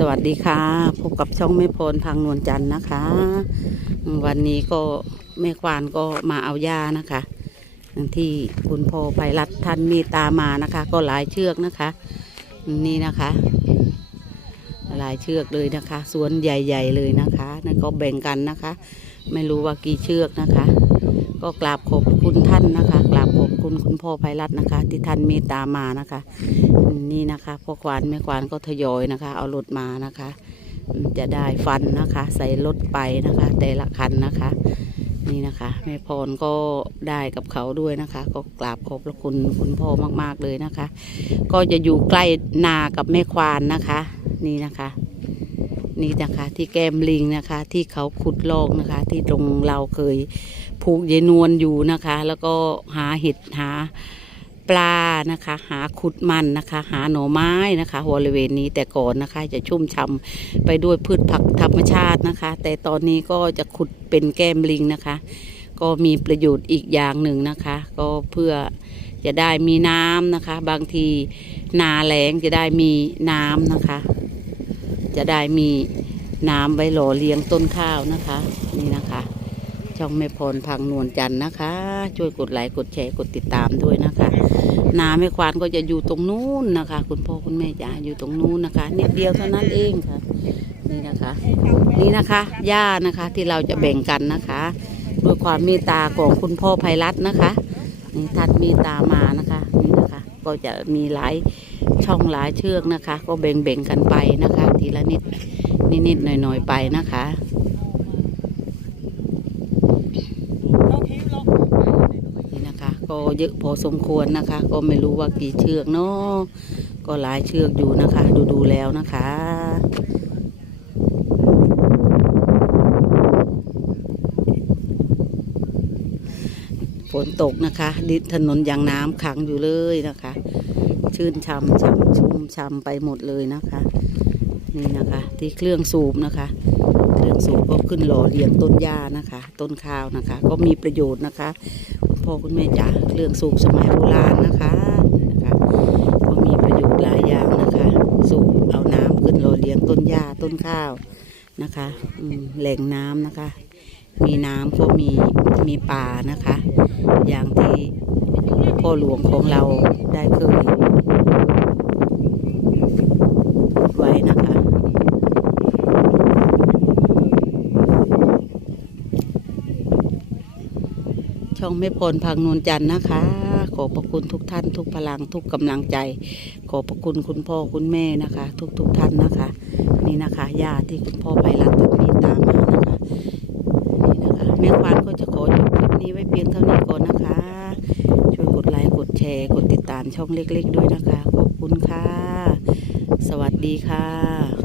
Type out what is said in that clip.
สวัสดีค่ะ พบกับช่องแม่พรพังนวลจันทร์นะคะ วันนี้ก็แม่ควานก็มาเอายานะคะที่คุณพ่อไพรัตท่านมีตามานะคะ ก็หลายเชือกนะคะ นี่นะคะ หลายเชือกเลยนะคะ สวนใหญ่ ๆ เลยนะคะนั่นก็แบ่งกันนะคะ ไม่รู้ว่ากี่เชือกนะคะ ก็กราบขอบคุณท่านนะคะกราบ คุณพ่อไพรัตน์นะคะ ที่ท่านเมตตามานะคะ นี่นะคะพ่อควานแม่ควานก็ทยอยนะคะ เอารถมานะคะ จะได้ฟันนะคะ ใส่รถไปนะคะ แต่ละคันนะคะ นี่นะคะแม่พรก็ได้กับเขาด้วยนะคะ ก็กราบขอบพระคุณคุณพ่อมาก ๆเลยนะคะ ก็จะอยู่ใกล้นากับแม่ควานนะคะ นี่นะคะ นี่นะคะ ที่แก้มลิงนะคะ ที่เขาขุดลอกนะคะ ที่ตรงเราเคยผูกยายนวลอยู่นะคะ แล้วก็หาเห็ดหาปลานะคะ หาขุดมันนะคะ หาหน่อไม้นะคะบริเวณนี้แต่ก่อนนะคะ จะชุ่มฉ่ำไปด้วยพืชผักธรรมชาตินะคะ แต่ตอนนี้ก็จะขุดเป็นแก้มลิงนะคะ ก็มีประโยชน์อีกอย่างหนึ่งนะคะ ก็เพื่อจะได้มีน้ำนะคะ บางทีนาแหลงจะได้มีน้ำนะคะ จะได้มีน้ำไว้หล่อเลี้ยงต้นข้าวนะคะ นี่นะคะ ช่องแม่พรพังนวลจันทร์นะคะ ช่วยกดไลค์กดแชร์กดติดตามด้วยนะคะนาแม่ควานก็จะอยู่ตรงนู้นนะคะ คุณพ่อคุณแม่จ๋าอยู่ตรงนู้นนะคะนิดเดียวเท่านั้นเองค่ะ นี่นะคะ นี่นะคะหญ้านะคะที่เราจะแบ่งกันนะคะด้วยความเมตตาของคุณพ่อไพรัตน์นะคะนี่ท่านเมตตามานะคะนี่นะคะ ก็จะมีหลายช่องหลายเชือกนะคะ ก็แบ่งเบ่งๆกันไปนะคะ ทีละนิดนิดๆหน่อยๆไปนะคะนี่นะคะ ก็เยอะพอสมควรนะคะ ก็ไม่รู้ว่ากี่เชือกเนาะก็หลายเชือกอยู่นะคะ ดูดูแล้วนะคะ นตกนะคะดินถนนยางน้ำขังอยู่เลยนะคะ ชื่นช่ำช่ำชุ่มช่ำไปหมดเลยนะคะ นี่นะคะ ที่เครื่องสูบนะคะ เครื่องสูบก็ขึ้นหล่อเลี้ยงต้นหญ้านะคะ ต้นข้าวนะคะ ก็มีประโยชน์นะคะคุณพ่อคุณแม่จ๋าเครื่องสูบสมัยโบราณนะคะนะคะ ก็มีประโยชน์หลายอย่างนะคะ สูบเอาน้ำขึ้นหล่อเลี้ยงต้นหญ้าต้นข้าวนะคะแหล่งน้ำนะคะ มีน้ำก็มีมีป่านะคะ อย่างที่พ่อหลวงของเราได้เคยพูดไว้นะคะ ช่องแม่พรพังนวลจันทร์นะคะขอบพระคุณทุกท่านทุกพลังทุกกำลังใจ ขอบพระคุณคุณพ่อคุณแม่นะคะ ทุกทุกท่านนะคะ นี่นะคะญาติที่คุณพ่อไปรักท่านมีตามมานะคะ ม่ควานก็จะขอจบคลิปนี้ไว้เพียงเท่านี้ก่อนนะคะ ช่วยกดไลค์กดแชร์ กดติดตามช่องเล็ก ๆ ด้วยนะคะ ขอบคุณค่ะ สวัสดีค่ะ